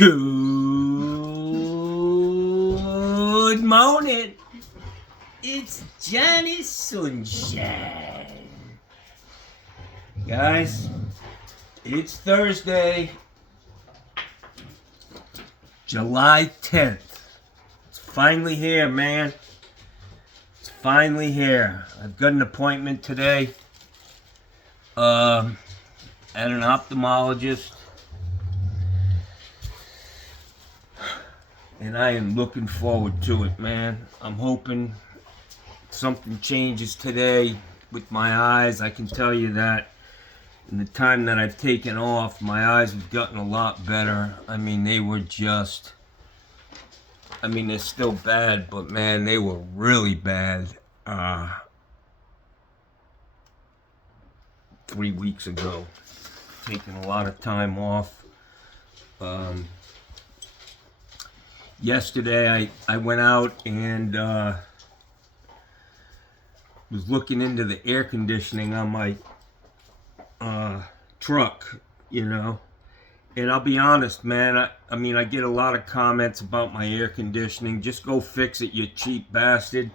Good morning. It's Johnny Sunshine. Guys, it's Thursday, July 10th. It's finally here, man. It's finally here. I've got an appointment today at an ophthalmologist. And I am looking forward to it, man. I'm hoping something changes today with my eyes. I can tell you that in the time that I've taken off, my eyes have gotten a lot better. I mean, they were just... I mean, they're still bad, but man, they were really bad 3 weeks ago. Taking a lot of time off. Yesterday, I went out and was looking into the air conditioning on my truck, you know. And I'll be honest, man, I mean, I get a lot of comments about my air conditioning. Just go fix it, you cheap bastard.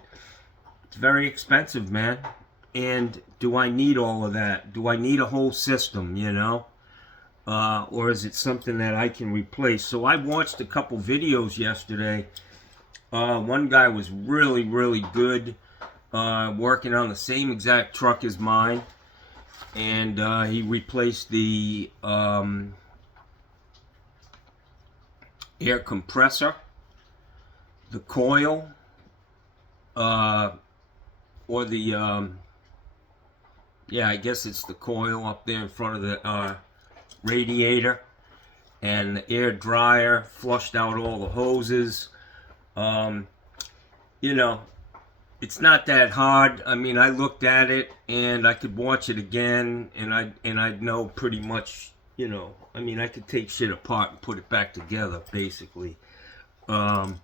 It's very expensive, man. And do I need all of that? Do I need a whole system, you know? Or is it something that I can replace? So I watched a couple videos yesterday. One guy was really, really good, working on the same exact truck as mine. And he replaced the air compressor, the coil, or the, yeah, I guess it's the coil up there in front of the radiator, and the air dryer, flushed out all the hoses. You know, it's not that hard. I mean, I looked at it and I could watch it again, and I'd know pretty much, you know, I mean, I could take shit apart and put it back together, basically. And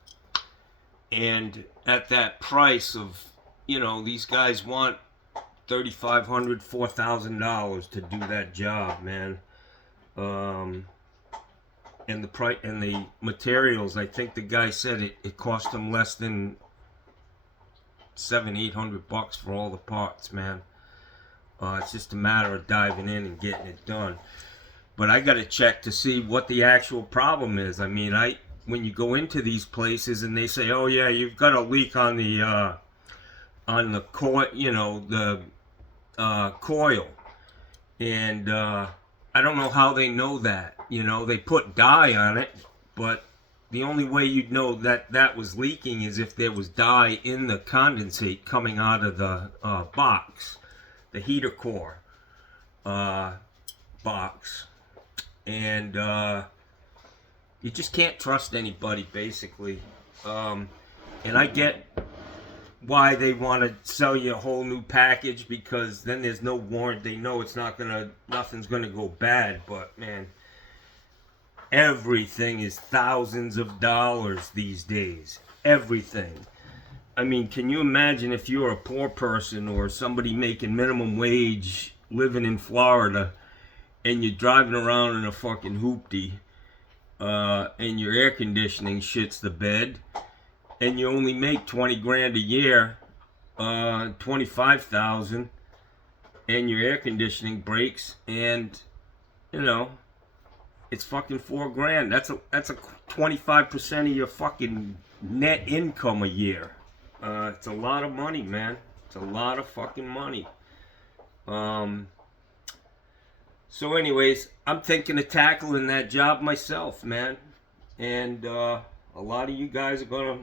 at that price of, you know, these guys want $3,500, $4,000 to do that job, man. And the price and the materials, I think the guy said it cost him less than $700-800 for all the parts, man. It's just a matter of diving in and getting it done. But I got to check to see what the actual problem is. I mean, when you go into these places and they say, "Oh yeah, you've got a leak on the coil," you know, the coil, and I don't know how they know that. You know, they put dye on it, but the only way you'd know that that was leaking is if there was dye in the condensate coming out of the box, the heater core box. And you just can't trust anybody, basically. And I get why they want to sell you a whole new package, because then there's no warrant. They know it's nothing's gonna go bad. But man, everything is thousands of dollars these days. Everything. I mean, can you imagine if you're a poor person or somebody making minimum wage living in Florida and you're driving around in a fucking hoopty and your air conditioning shits the bed, and you only make 20 grand a year, 25,000, and your air conditioning breaks, and you know, it's fucking $4 grand. That's a 25% of your fucking net income a year. It's a lot of money, man. It's a lot of fucking money. So anyways, I'm thinking of tackling that job myself, man. And a lot of you guys are gonna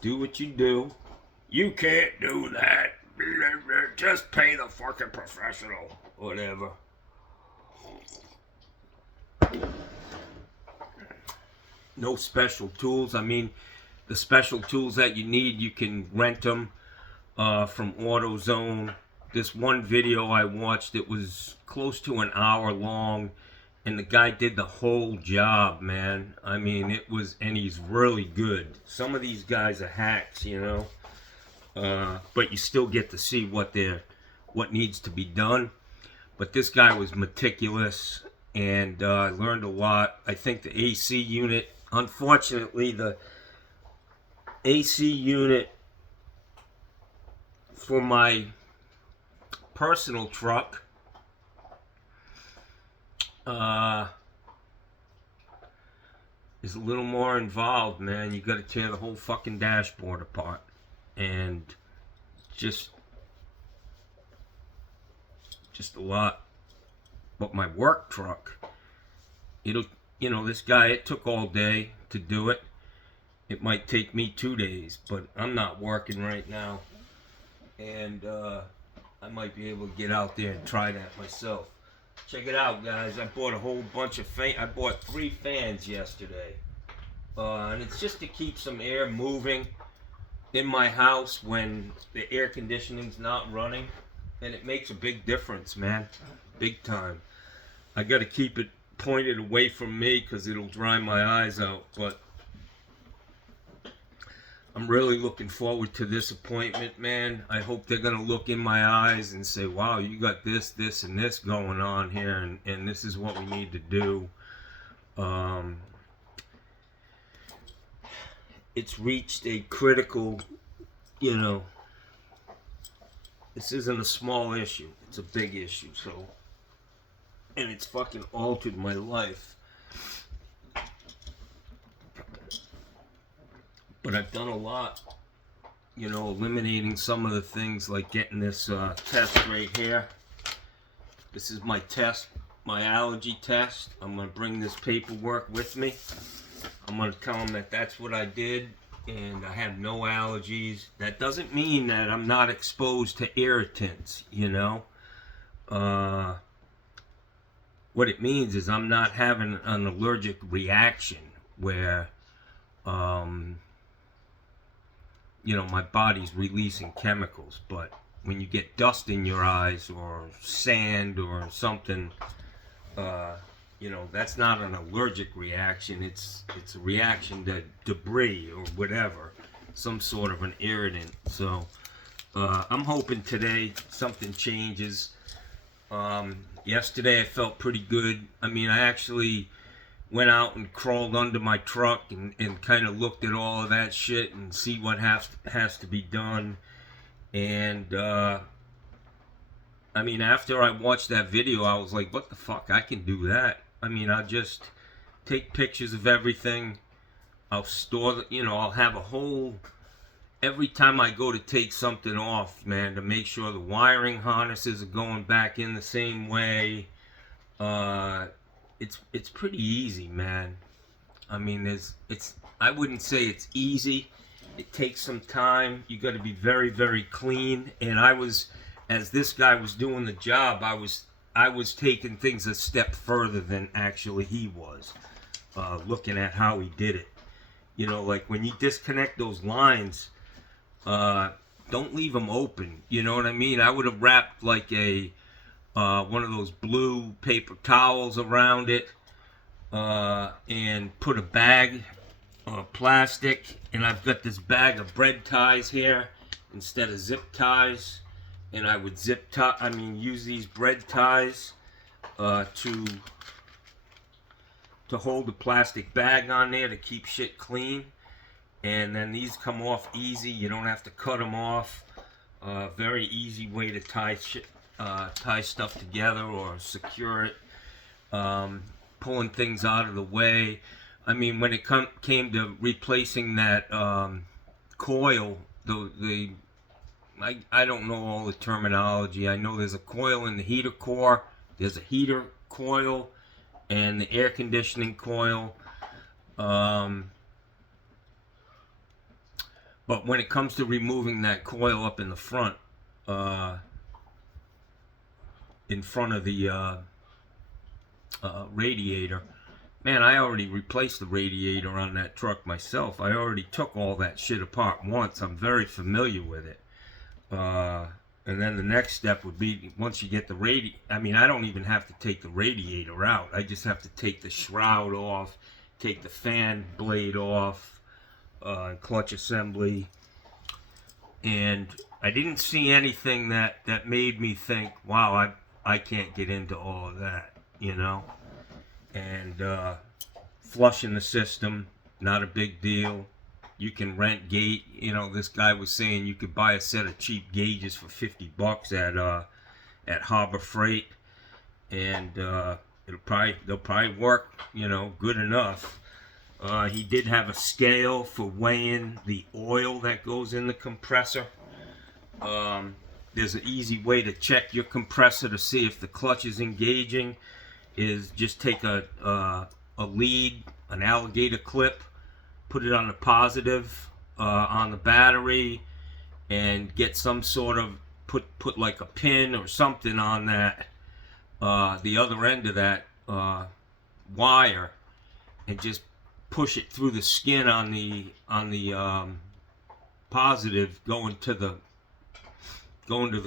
do what you do. You can't do that. Just pay the fucking professional. Whatever. No special tools. I mean, the special tools that you need, you can rent them from AutoZone. This one video I watched, it was close to an hour long, and the guy did the whole job, man. I mean, and he's really good. Some of these guys are hacks, you know, but you still get to see what needs to be done. But this guy was meticulous, and I learned a lot. I think the AC unit, unfortunately, the AC unit for my personal truck is a little more involved, man. You got to tear the whole fucking dashboard apart, and just a lot. But my work truck, it'll, this guy, it took all day to do it. It might take me 2 days, but I'm not working right now, and I might be able to get out there and try that myself. Check it out, guys. I bought a whole bunch of I bought 3 fans yesterday, and it's just to keep some air moving in my house when the air conditioning's not running, and it makes a big difference, man, big time. I got to keep it pointed away from me because it'll dry my eyes out, but I'm really looking forward to this appointment, man. I hope they're going to look in my eyes and say, wow, you got this, this, and this going on here, and this is what we need to do. It's reached a critical, this isn't a small issue. It's a big issue, so, and it's fucking altered my life. But I've done a lot, eliminating some of the things, like getting this test right here. This is my test, my allergy test. I'm going to bring this paperwork with me. I'm going to tell them that that's what I did, and I have no allergies. That doesn't mean that I'm not exposed to irritants, What it means is I'm not having an allergic reaction where, my body's releasing chemicals. But when you get dust in your eyes or sand or something, that's not an allergic reaction. It's a reaction to debris or whatever, some sort of an irritant. So I'm hoping today something changes. Yesterday I felt pretty good. I actually went out and crawled under my truck and kind of looked at all of that shit and see what has to be done. And after I watched that video, I was like, what the fuck, I can do that. I'll just take pictures of everything. I'll store, I'll have a whole, every time I go to take something off, man, to make sure the wiring harnesses are going back in the same way. It's pretty easy, man. I wouldn't say it's easy. It takes some time. You got to be very, very clean. And as this guy was doing the job, I was taking things a step further than actually he was, looking at how he did it. Like when you disconnect those lines, don't leave them open. You know what I mean? I would have wrapped like one of those blue paper towels around it, and put a bag, plastic, and I've got this bag of bread ties here instead of zip ties, and I would use these bread ties to hold the plastic bag on there to keep shit clean. And then these come off easy. You don't have to cut them off. Very easy way to tie stuff together or secure it. Pulling things out of the way. When it came to replacing that coil, I don't know all the terminology. I know there's a coil in the heater core, there's a heater coil, and the air conditioning coil. But when it comes to removing that coil up in the front, in front of the radiator, man, I already replaced the radiator on that truck myself. I already took all that shit apart once. I'm very familiar with it. And then the next step would be, once you get the I don't even have to take the radiator out. I just have to take the shroud off, take the fan blade off, clutch assembly. And I didn't see anything that made me think, wow, I can't get into all of that, and flushing the system, not a big deal. You can rent gauge. You know, this guy was saying you could buy a set of cheap gauges for $50 at Harbor Freight, and they'll probably work, you know, good enough. He did have a scale for weighing the oil that goes in the compressor. There's an easy way to check your compressor to see if the clutch is engaging. Is just take a lead, an alligator clip, put it on the positive on the battery, and get some sort of put like a pin or something on that the other end of that wire, and just push it through the skin on the positive going to the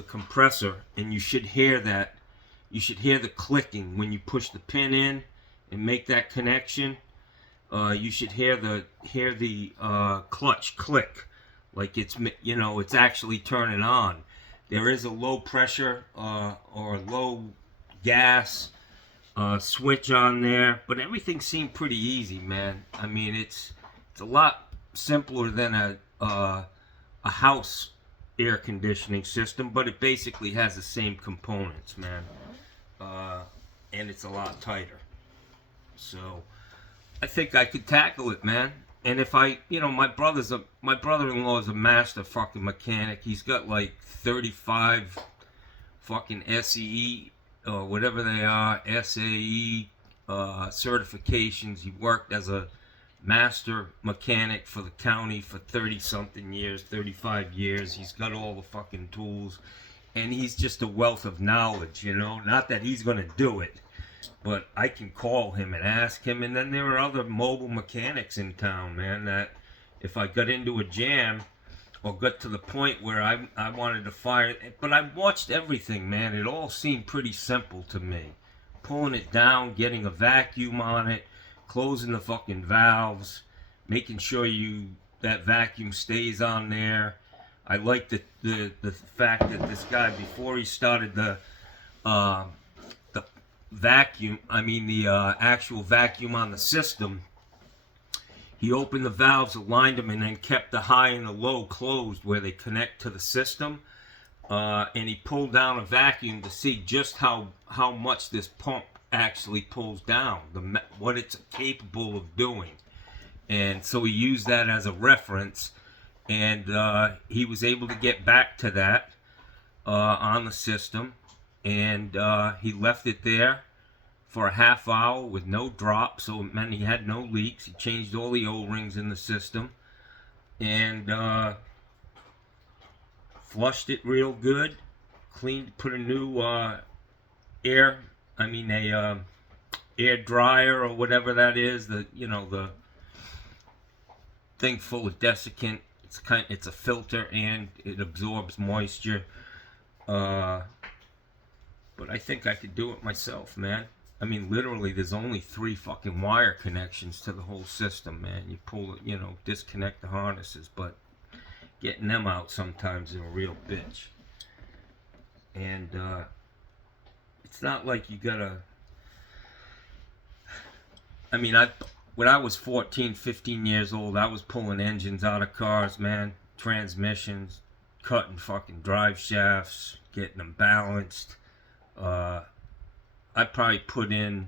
compressor, and you should hear that. You should hear the clicking when you push the pin in and make that connection. You should hear the clutch click, like it's, you know, it's actually turning on. There is a low pressure or low gas switch on there, but everything seemed pretty easy, man. I mean, it's a lot simpler than a house air conditioning system, but it basically has the same components, man. And it's a lot tighter. So I think I could tackle it, man. And if I, you know, my brother-in-law is a master fucking mechanic. He's got like 35 fucking SEE or whatever they are, SAE certifications. He worked as a master mechanic for the county for 30-something years, 35 years. He's got all the fucking tools, and he's just a wealth of knowledge, you know. Not that he's going to do it, but I can call him and ask him. And then there are other mobile mechanics in town, man, that if I got into a jam or got to the point where I wanted to fire, but I watched everything, man. It all seemed pretty simple to me. Pulling it down, getting a vacuum on it, closing the fucking valves, making sure that vacuum stays on there. I like the fact that this guy, before he started the vacuum, I mean the actual vacuum on the system, he opened the valves, aligned them, and then kept the high and the low closed where they connect to the system. And he pulled down a vacuum to see just how much this pump actually pulls down, what it's capable of doing. And so he used that as a reference, and he was able to get back to that on the system, and he left it there for a half hour with no drop, so it meant he had no leaks. He changed all the O-rings in the system, and flushed it real good, cleaned, put a new air dryer or whatever that is, the thing full of desiccant. It's a filter, and it absorbs moisture. But I think I could do it myself, man. I mean, literally, there's only 3 fucking wire connections to the whole system, man. You pull it, disconnect the harnesses, but getting them out sometimes is a real bitch. And it's not like you gotta. I mean, when I was 14, 15 years old, I was pulling engines out of cars, man. Transmissions, cutting fucking drive shafts, getting them balanced. I probably put in,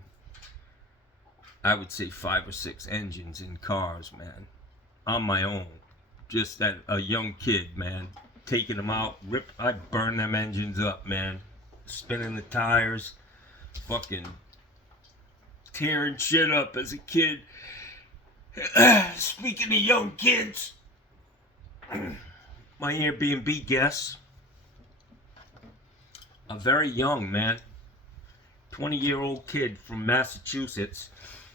I would say, 5 or 6 engines in cars, man, on my own. Just as a young kid, man, taking them out, I burn them engines up, man, spinning the tires, fucking tearing shit up as a kid. Speaking of young kids, my Airbnb guests are very young, man. 20-year-old kid from Massachusetts.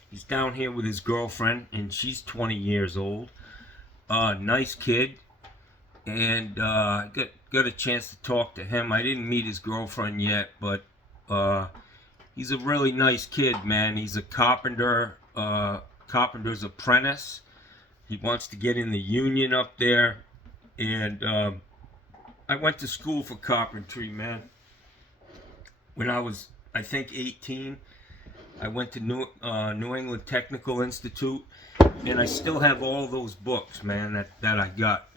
He's down here with his girlfriend, and she's 20 years old. Nice kid, and got a chance to talk to him. I didn't meet his girlfriend yet, but he's a really nice kid, man. He's a carpenter's apprentice. He wants to get in the union up there, and I went to school for carpentry, man, when I was, I think, 18. I went to New England Technical Institute, and I still have all those books, man, that I got.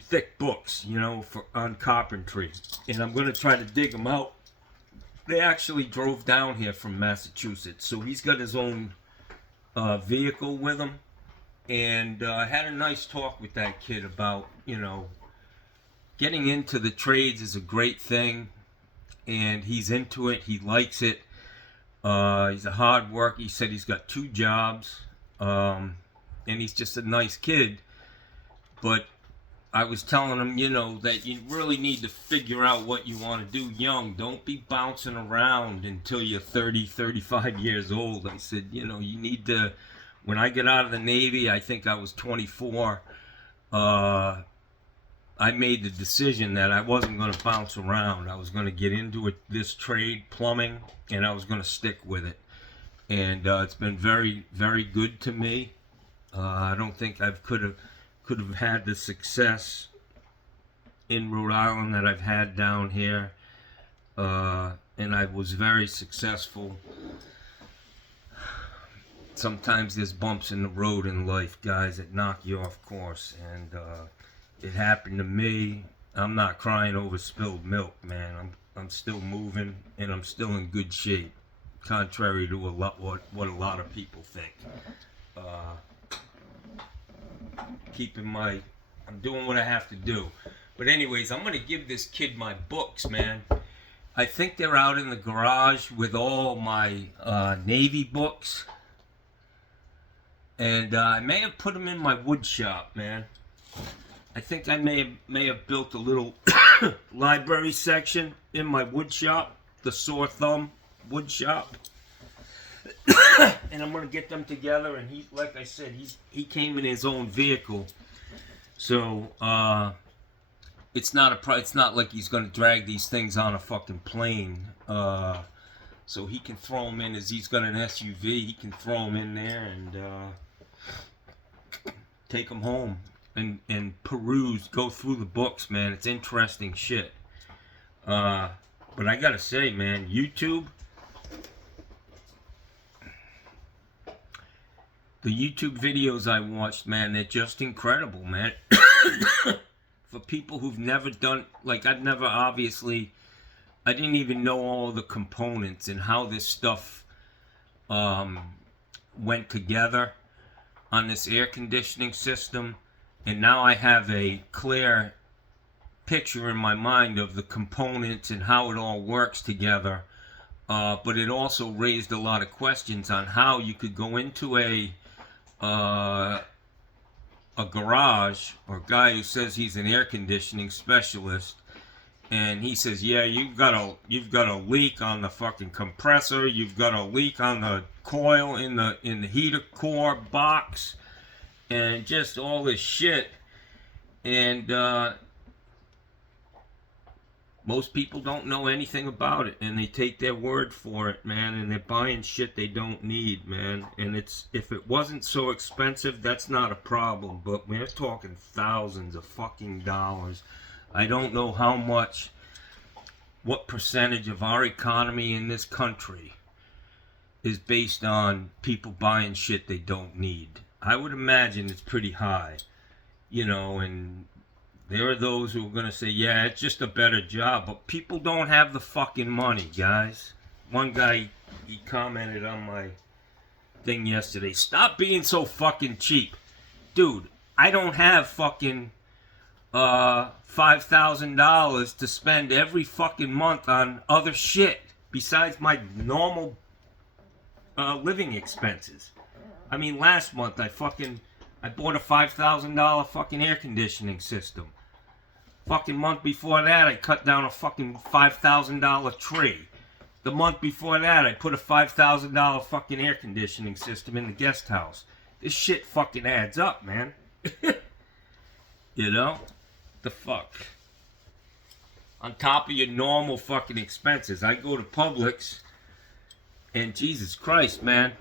Thick books, you know, on carpentry. And I'm going to try to dig them out. They actually drove down here from Massachusetts, so he's got his own vehicle with him. And I had a nice talk with that kid about, you know, getting into the trades is a great thing, and he's into it. He likes it. He's a hard worker. He said he's got 2 jobs, and he's just a nice kid. But I was telling him, you know, that you really need to figure out what you want to do young. Don't be bouncing around until you're 30, 35 years old. I said, you know, you need to, when I get out of the Navy, I think I was 24, I made the decision that I wasn't going to bounce around. I was going to get into this trade, plumbing, and I was going to stick with it. And it's been very, very good to me. I don't think I could have had the success in Rhode Island that I've had down here, and I was very successful. Sometimes there's bumps in the road in life, guys, that knock you off course, and it happened to me. I'm not crying over spilled milk, man. I'm still moving, and I'm still in good shape, contrary to what a lot of people think. I'm doing what I have to do. But anyways, I'm going to give this kid my books, man. I think they're out in the garage with all my Navy books. And I may have put them in my wood shop, man. I think I may have built a little library section in my wood shop, the Sore Thumb wood shop. And I'm gonna get them together. And he, like I said, he came in his own vehicle, so it's not like he's gonna drag these things on a fucking plane. So he can throw them in, as he's got an SUV. He can throw them in there and take them home and peruse, go through the books, man. It's interesting shit. But I gotta say, man, YouTube. The YouTube videos I watched, man, they're just incredible, man. For people who've never done, like I didn't even know all the components and how this stuff went together on this air conditioning system. And now I have a clear picture in my mind of the components and how it all works together. But it also raised a lot of questions on how you could go into a garage, or a guy who says he's an air conditioning specialist, and he says, yeah, you've got a leak on the fucking compressor, you've got a leak on the coil in the heater core box, and just all this shit. And most people don't know anything about it, and they take their word for it, man, and they're buying shit they don't need, man. And if it wasn't so expensive, that's not a problem, but we're talking thousands of fucking dollars. I don't know what percentage of our economy in this country is based on people buying shit they don't need. I would imagine it's pretty high, you know, and there are those who are going to say, yeah, it's just a better job. But people don't have the fucking money, guys. One guy, he commented on my thing yesterday, stop being so fucking cheap. Dude, I don't have fucking $5,000 to spend every fucking month on other shit besides my normal living expenses. I mean, last month I bought a $5,000 fucking air conditioning system. Fucking month before that, I cut down a fucking $5,000 tree. The month before that, I put a $5,000 fucking air conditioning system in the guest house. This shit fucking adds up, man. You know? The fuck? On top of your normal fucking expenses. I go to Publix, and Jesus Christ, man.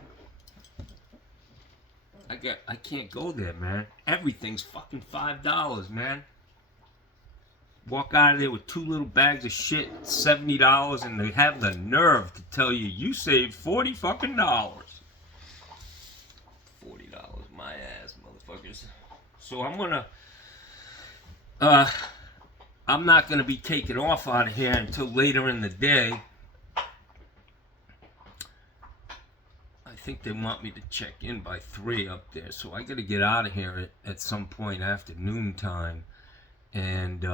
I can't go there, man. Everything's fucking $5, man. walk out of there with 2 little bags of shit, $70, and they have the nerve to tell you you saved $40 fucking dollars. $40, my ass, motherfuckers. So I'm not gonna be taking off out of here until later in the day. I think they want me to check in by 3 up there, so I gotta get out of here at some point after noontime, and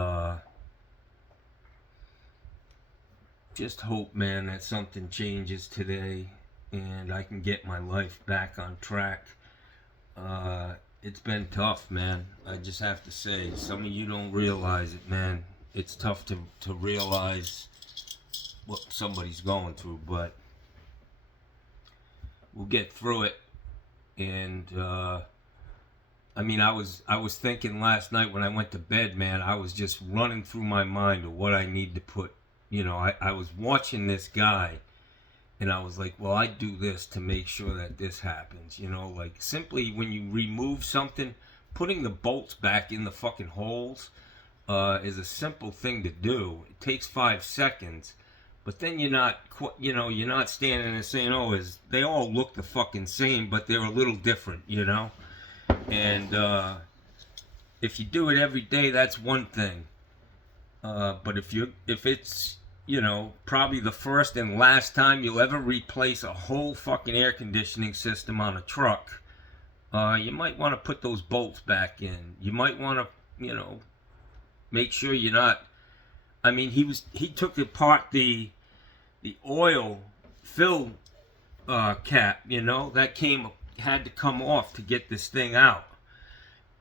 just hope, man, that something changes today and I can get my life back on track. It's been tough, man. I just have to say, some of you don't realize it, man. It's tough to realize what somebody's going through, but we'll get through it. And I mean, I was thinking last night when I went to bed, man, I was just running through my mind of what I need to put. You know, I was watching this guy, and I was like, well, I do this to make sure that this happens. You know, like, simply when you remove something, putting the bolts back in the fucking holes is a simple thing to do. It takes 5 seconds, but then you're not standing there saying, oh, they all look the fucking same, but they're a little different, you know? And if you do it every day, that's one thing. But if it's, you know, probably the first and last time you'll ever replace a whole fucking air conditioning system on a truck, you might want to put those bolts back in. You might want to, you know, make sure you're not. I mean, he took apart the oil fill cap, you know, that had to come off to get this thing out,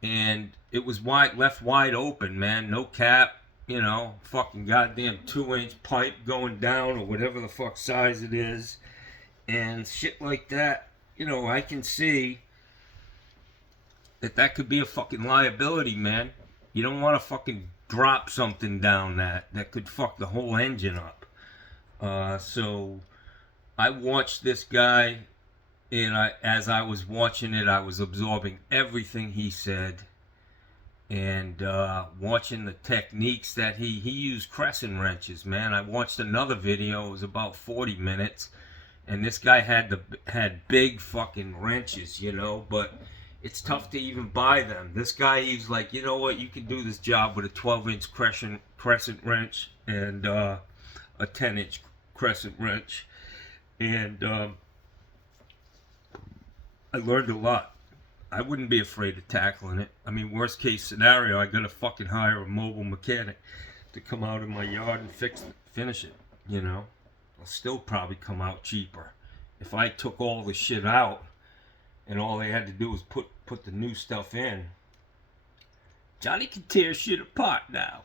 and it was left wide open, man. No cap. You know, fucking goddamn 2-inch pipe going down or whatever the fuck size it is. And shit like that, you know, I can see that could be a fucking liability, man. You don't want to fucking drop something down that could fuck the whole engine up. So I watched this guy, and as I was watching it, I was absorbing everything he said. And watching the techniques that he used crescent wrenches, man. I watched another video, it was about 40 minutes, and this guy had big fucking wrenches, you know, but it's tough to even buy them. This guy, he's like, you know what, you can do this job with a 12-inch crescent wrench and a 10-inch crescent wrench. And I learned a lot. I wouldn't be afraid of tackling it. I mean, worst case scenario, I gotta fucking hire a mobile mechanic to come out in my yard and finish it, you know? I'll still probably come out cheaper. If I took all the shit out and all they had to do was put the new stuff in, Johnny can tear shit apart now.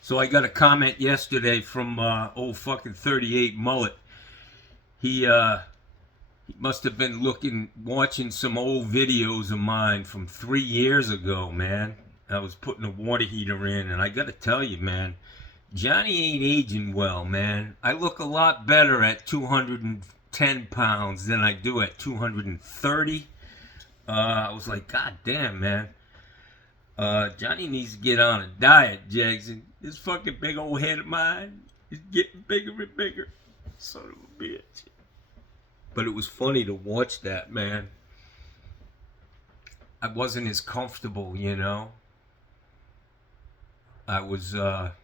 So I got a comment yesterday from old fucking 38 Mullet. He must have been watching some old videos of mine from 3 years ago, man. I was putting a water heater in, and I gotta tell you, man, Johnny ain't aging well, man. I look a lot better at 210 pounds than I do at 230. I was like, God damn, man. Johnny needs to get on a diet, Jackson. This fucking big old head of mine is getting bigger and bigger. Son of a bitch. But it was funny to watch that, man. I wasn't as comfortable, you know. I was a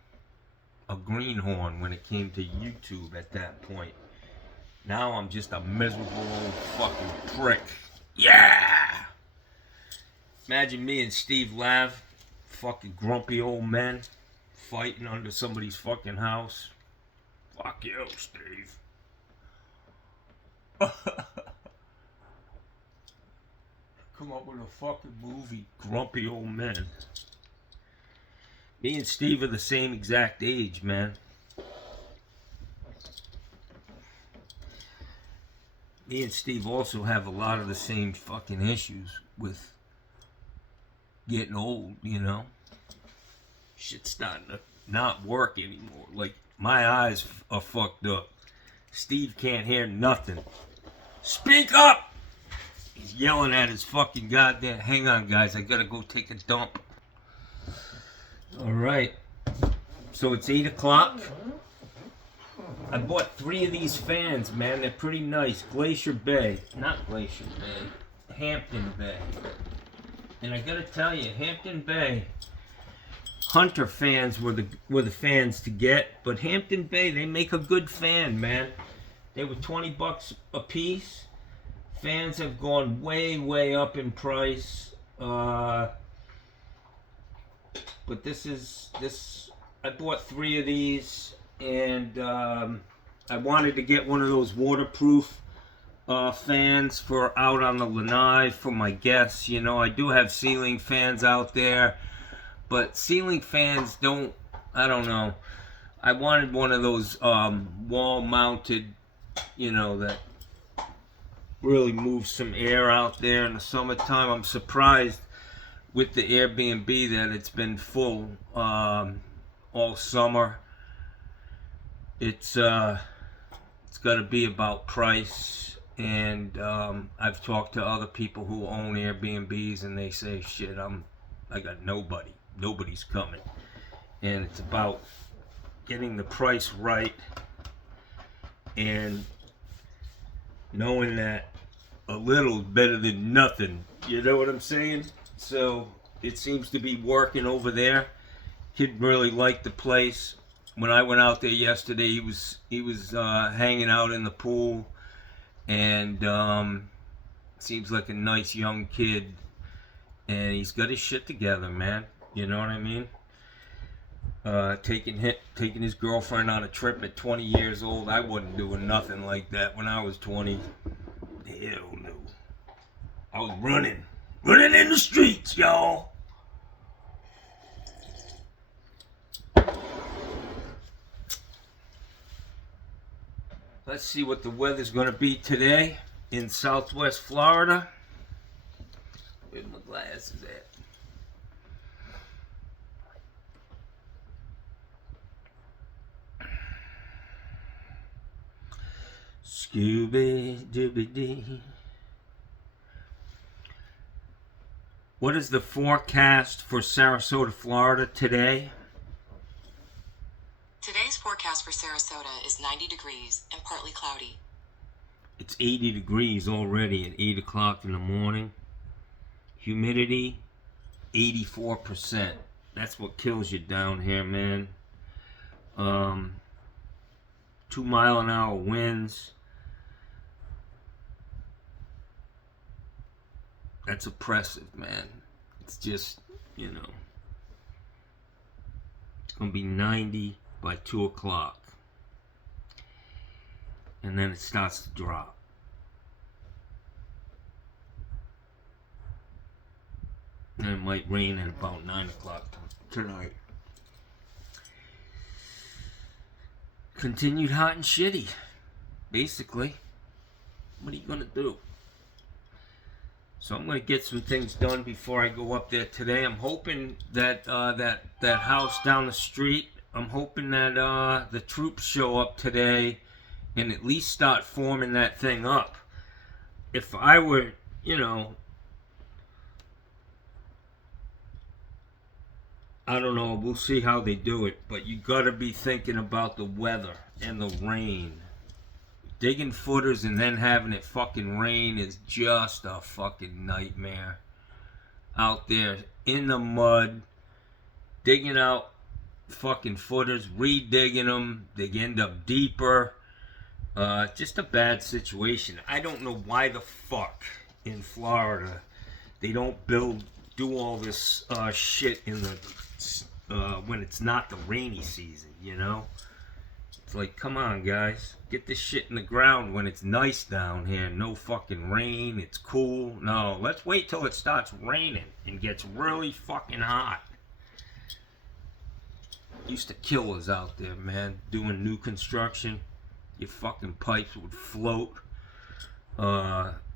greenhorn when it came to YouTube at that point. Now I'm just a miserable old fucking prick. Yeah! Imagine me and Steve Lav, fucking grumpy old men, fighting under somebody's fucking house. Fuck you, Steve. Come up with a fucking movie, grumpy old men. Me and Steve are the same exact age, man. Me and Steve also have a lot of the same fucking issues with getting old, you know. Shit's starting to not work anymore. Like, my eyes are fucked up. Steve can't hear nothing. Speak up! He's yelling at his fucking goddamn... Hang on, guys. I gotta go take a dump. Alright. So it's 8 o'clock. I bought 3 of these fans, man. They're pretty nice. Glacier Bay. Not Glacier Bay. Hampton Bay. And I gotta tell you, Hampton Bay... Hunter fans were the fans to get, but Hampton Bay, they make a good fan, man. They were $20 a piece. Fans have gone way up in price. But this. I bought 3 of these, and I wanted to get one of those waterproof fans for out on the lanai for my guests. You know, I do have ceiling fans out there. But ceiling fans don't, I don't know. I wanted one of those wall-mounted, you know, that really moves some air out there in the summertime. I'm surprised with the Airbnb that it's been full all summer. It's got to be about price. And I've talked to other people who own Airbnbs, and they say, shit, I got nobody. Nobody's coming. And it's about getting the price right and knowing that a little is better than nothing. You know what I'm saying? So it seems to be working over there. Kid really liked the place. When I went out there yesterday, he was hanging out in the pool, and seems like a nice young kid, and he's got his shit together, man. You know what I mean? Taking his girlfriend on a trip at 20 years old. I wasn't doing nothing like that when I was 20. Hell no. I was running in the streets, y'all. Let's see what the weather's gonna be today in Southwest Florida. Where's my glasses at? Scooby-Dooby-Dee. What is the forecast for Sarasota, Florida today? Today's forecast for Sarasota is 90 degrees and partly cloudy. It's 80 degrees already at 8 o'clock in the morning. Humidity, 84%. That's what kills you down here, man. 2-mile-an-hour winds. That's oppressive, man. It's just, you know, it's going to be 90 by 2 o'clock. And then it starts to drop. And it might rain at about 9 o'clock tonight. Continued hot and shitty, basically. What are you going to do? So I'm going to get some things done before I go up there today. I'm hoping that that house down the street, I'm hoping that the troops show up today and at least start forming that thing up. If I were, you know, I don't know, we'll see how they do it, but you got to be thinking about the weather and the rain. Digging footers and then having it fucking rain is just a fucking nightmare. Out there in the mud, digging out fucking footers, re-digging them, they end up deeper. Just a bad situation. I don't know why the fuck in Florida they don't do all this shit in the when it's not the rainy season, you know? It's like, come on, guys. Get this shit in the ground when it's nice down here. No fucking rain. It's cool. No, let's wait till it starts raining and gets really fucking hot. Used to kill us out there, man. Doing new construction. Your fucking pipes would float.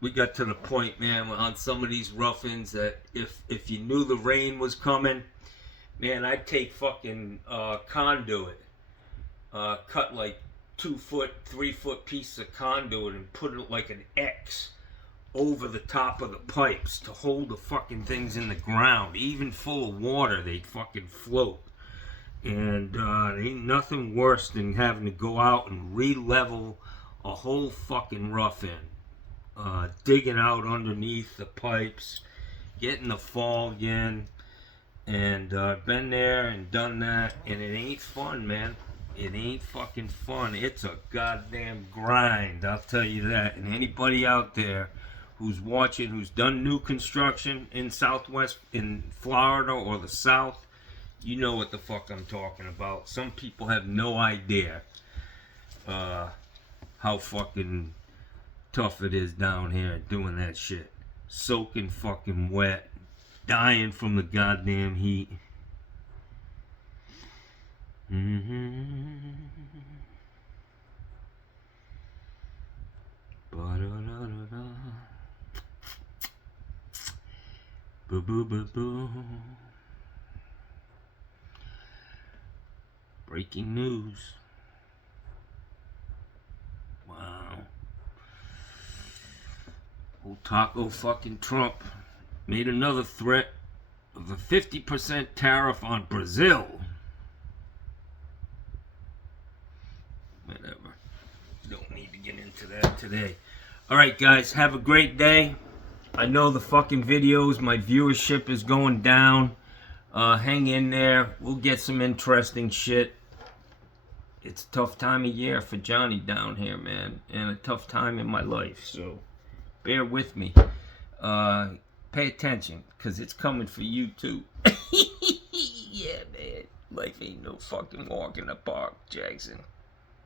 We got to the point, man, on some of these rough-ins that if you knew the rain was coming, man, I'd take fucking conduit. Cut like 2-foot, 3-foot piece of conduit and put it like an X over the top of the pipes to hold the fucking things in the ground. Even full of water, they'd fucking float. And there ain't nothing worse than having to go out and re-level a whole fucking rough end. Digging out underneath the pipes, getting the fog in. And I've been there and done that, and it ain't fun, man. It ain't fucking fun. It's a goddamn grind, I'll tell you that. And anybody out there who's watching, who's done new construction in Southwest, in Florida or the South, you know what the fuck I'm talking about. Some people have no idea how fucking tough it is down here doing that shit. Soaking fucking wet. Dying from the goddamn heat. Boo boo boo boo. Breaking news. Wow. Old Taco fucking Trump made another threat of a 50% tariff on Brazil. Whatever. Don't need to get into that today. Alright guys, have a great day. I know the fucking videos, my viewership is going down. Hang in there. We'll get some interesting shit. It's a tough time of year for Johnny down here, man. And a tough time in my life. So, bear with me. Pay attention, because it's coming for you too. Yeah, man. Life ain't no fucking walk in the park, Jackson.